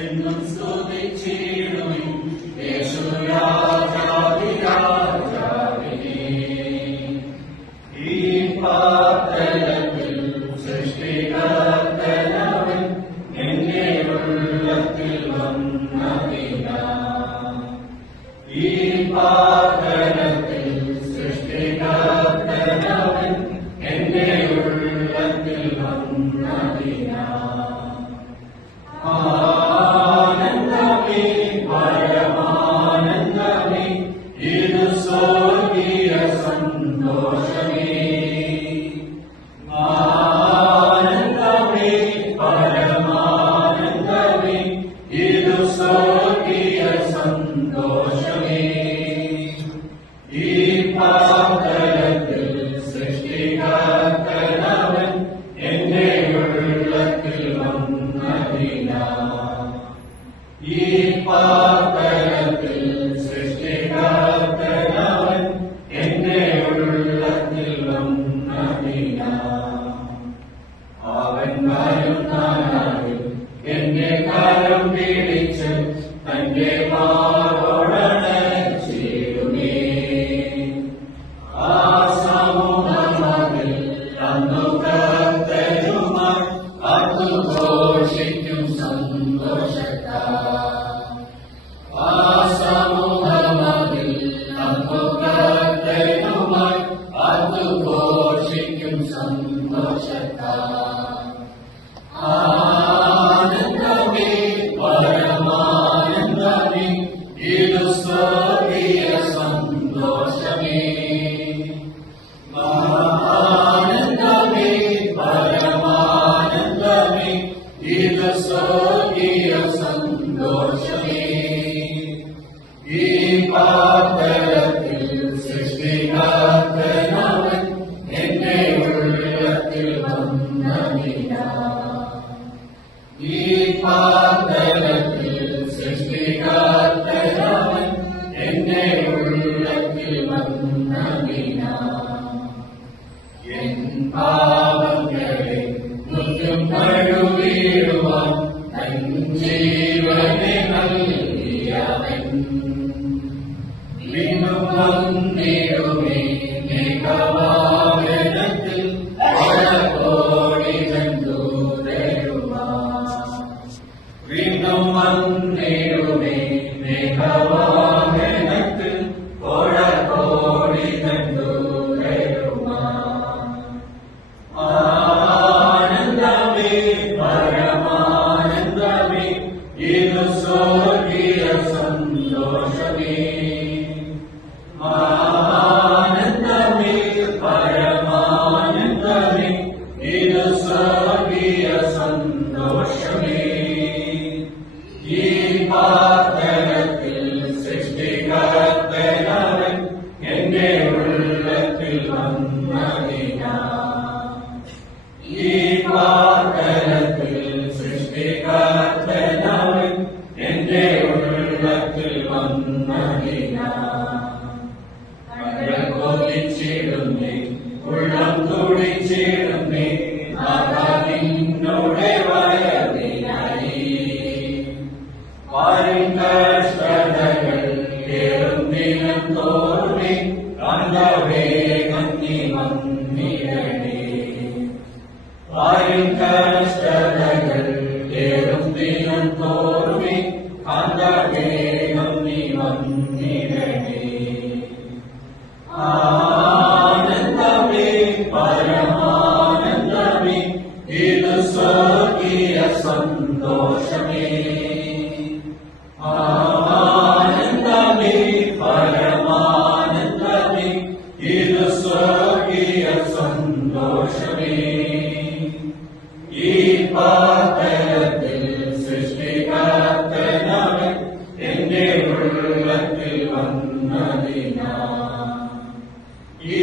എന്നും സ്തുതിച്ചിടുവിൻ യേശുരാജാധിരാജാവിനെ. ഈ പാതലത്തിൽ സൃഷ്ടികർത്തനവൻ എന്റെ ഉള്ളത്തിൽ വന്നതിനാ. ഈ പാതലത്തിൽ സൃഷ്ടികർത്തനവൻ എന്റെ ഉള്ളത്തിൽ വന്നതിനാ. ആനന്ദമേ പരമാനന്ദമേ ഇത് സ്വർഗീയ സന്തോഷമേ. ആനന്ദമേ പരമാനന്ദമേ ഇത് സ്വർഗീയ സന്തോഷമേ. ഈ പാതലത്തിൽ സൃഷ്ടികർത്തനവൻ എന്റെ ഉള്ളത്തിൽ വന്നതിനാ. ഈ പാതലത്തിൽ സൃഷ്ടികർത്തനവൻ എന്റെ ഉള്ളത്തിൽ വന്നതിനാ. അവൻ വരുന്നാളിൽ എന്റെ കരം പിടിച്ച് തന്റെ മാറോടണച്ചിടുമേ. ആ സമൂഹമതിൽ അന്നു കർത്തനുമായി അതുഘോഷിക്കും സന്തോഷത്താൽ. ആ സമൂഹമതിൽ അന്നു കർത്തനുമായി അതുഘോഷിക്കും സന്തോഷത്താൽ. ആനന്ദമേ പരമാനന്ദമേ ഇത് സ്വർഗീയ സന്തോഷമേ. ആനന്ദമേ പരമാനന്ദമേ ഇത് സ്വർഗീയ സന്തോഷമേ. ഈ പാതലത്തിൽ സൃഷ്ടികർത്തനവൻ എന്റെ ഉള്ളത്തിൽ വന്നതിനാ. ഈ പാതലത്തിൽ സൃഷ്ടികർത്തനവൻ എന്റെ ഉള്ളത്തിൽ വന്നതിനാ. എൻ പാപങ്ങളെ മുറ്റും കഴുകിടുവാൻ തൻ ജീവനെ നൽകിയവൻ. വീണ്ടും വന്നിടുമേ മേഘവാഹനത്തിൽ പലകോടി ദൂതരുമായി. വീണ്ടും വന്നിടുമേ മേഘവാഹനത്തിൽ പലകോടി ദൂതരുമായി. ആനന്ദമേ പരമാനന്ദമേ ഇത് സ്വർഗീയ സന്തോഷമേ. ആനന്ദമേ പരമാനന്ദമേ ഇത് സ്വർഗീയ സന്തോഷമേ. ഈ പാതലത്തിൽ സൃഷ്ടികർത്തനവൻ എന്റെ ഉള്ളത്തിൽ വന്നതിനാ. ഈ പാതലത്തിൽ സൃഷ്ടികർത്തനവൻ എന്റെ ഉള്ളത്തിൽ വന്നതിനാ. കണ്ണുകൾ കൊതിച്ചിടുന്നേ ഉള്ളം തുടിച്ചിടുന്നേ നിന്നോടെ വയതിനായി. പാരിൻ കഷ്ടതകൾ ഏറും ദിനം തോറുമേ കാന്തവേഗം നീ വന്നിടണേ. പാരിൻ കഷ്ടതകൾ ഏറും ദിനം തോറുമേ കാന്തവേഗം നീ വന്നിടണേ. ആനന്ദമേ പരമാനന്ദമേ ഇത് സ്വർഗീയ സന്തോഷമേ. ആനന്ദമേ പരമാനന്ദമേ ഇത് സ്വർഗീയ സന്തോഷമേ. ഈ പാതലത്തിൽ സൃഷ്ടികർത്തനവൻ എന്റെ ഉള്ളത്തിൽ വന്നതിനാ. ഈ